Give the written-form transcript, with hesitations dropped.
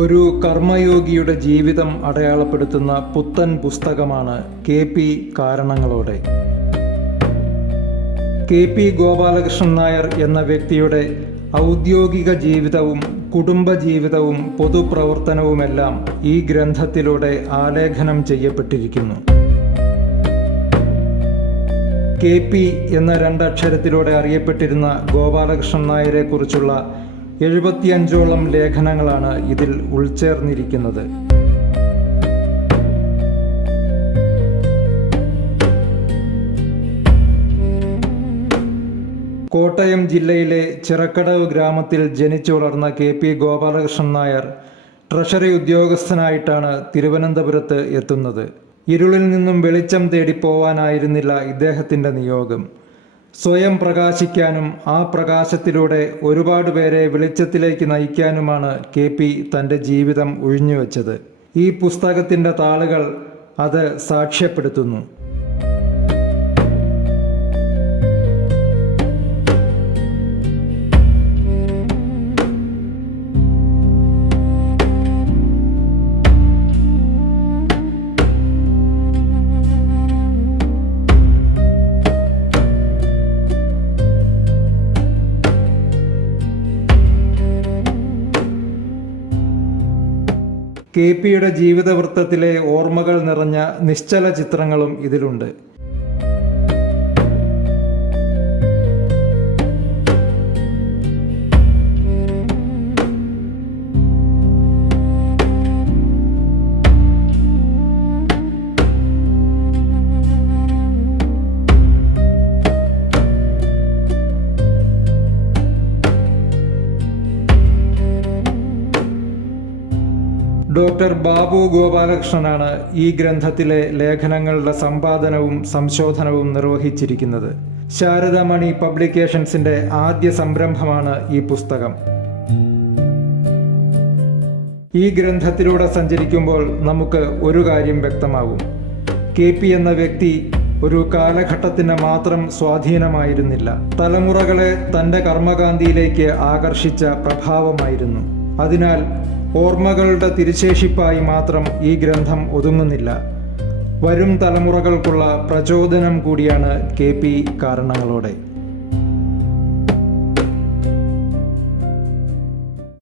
ഒരു കർമ്മയോഗിയുടെ ജീവിതം അടയാളപ്പെടുത്തുന്ന പുത്തൻ പുസ്തകമാണ് കെ.പി. കാരണങ്ങളോടെ. കെ.പി. ഗോപാലകൃഷ്ണൻ നായർ എന്ന വ്യക്തിയുടെ ഔദ്യോഗിക ജീവിതവും കുടുംബജീവിതവും പൊതുപ്രവർത്തനവുമെല്ലാം ഈ ഗ്രന്ഥത്തിലൂടെ ആലേഖനം ചെയ്യപ്പെട്ടിരിക്കുന്നു. കെ.പി. എന്ന രണ്ടക്ഷരത്തിലൂടെ അറിയപ്പെട്ടിരുന്ന ഗോപാലകൃഷ്ണൻ നായരെ കുറിച്ചുള്ള 75ഓളം ലേഖനങ്ങളാണ് ഇതിൽ ഉൾച്ചേർന്നിരിക്കുന്നത്. കോട്ടയം ജില്ലയിലെ ചിറക്കടവ് ഗ്രാമത്തിൽ ജനിച്ചു വളർന്ന കെ.പി. ഗോപാലകൃഷ്ണൻ നായർ ട്രഷറി ഉദ്യോഗസ്ഥനായിട്ടാണ് തിരുവനന്തപുരത്ത് എത്തുന്നത്. ഇരുളിൽ നിന്നും വെളിച്ചം തേടി പോവാനായിരുന്നില്ല ഇദ്ദേഹത്തിൻ്റെ നിയോഗം. സ്വയം പ്രകാശിക്കാനും ആ പ്രകാശത്തിലൂടെ ഒരുപാട് പേരെ വെളിച്ചത്തിലേക്ക് നയിക്കാനുമാണ് കെ.പി. തൻ്റെ ജീവിതം ഒഴിഞ്ഞുവെച്ചത്. ഈ പുസ്തകത്തിൻ്റെ താളുകൾ അത് സാക്ഷ്യപ്പെടുത്തുന്നു. കെ.പി.യുടെ ജീവിതവൃത്തത്തിലെ ഓർമ്മകൾ നിറഞ്ഞ നിശ്ചല ചിത്രങ്ങളും ഇതിലുണ്ട്. ഡോക്ടർ ബാബു ഗോപാലകൃഷ്ണനാണ് ഈ ഗ്രന്ഥത്തിലെ ലേഖനങ്ങളുടെ സമ്പാദനവും സംശോധനവും നിർവഹിച്ചിരിക്കുന്നത്. ശാരദാമണി പബ്ലിക്കേഷൻസിൻ്റെ ആദ്യ സംരംഭമാണ് ഈ പുസ്തകം. ഈ ഗ്രന്ഥത്തിലൂടെ സഞ്ചരിക്കുമ്പോൾ നമുക്ക് ഒരു കാര്യം വ്യക്തമാകും. കെ.പി. എന്ന വ്യക്തി ഒരു കാലഘട്ടത്തിന് മാത്രം സ്വാധീനമായിരുന്നില്ല, തലമുറകളെ തൻ്റെ കർമ്മകാന്തിയിലേക്ക് ആകർഷിച്ച പ്രഭാവമായിരുന്നു. അതിനാൽ ഓർമ്മകളുടെ തിരുശേഷിപ്പായി മാത്രം ഈ ഗ്രന്ഥം ഒതുങ്ങുന്നില്ല, വരും തലമുറകൾക്കുള്ള പ്രചോദനം കൂടിയാണ് കെ.പി. കാരണങ്ങളോടെ.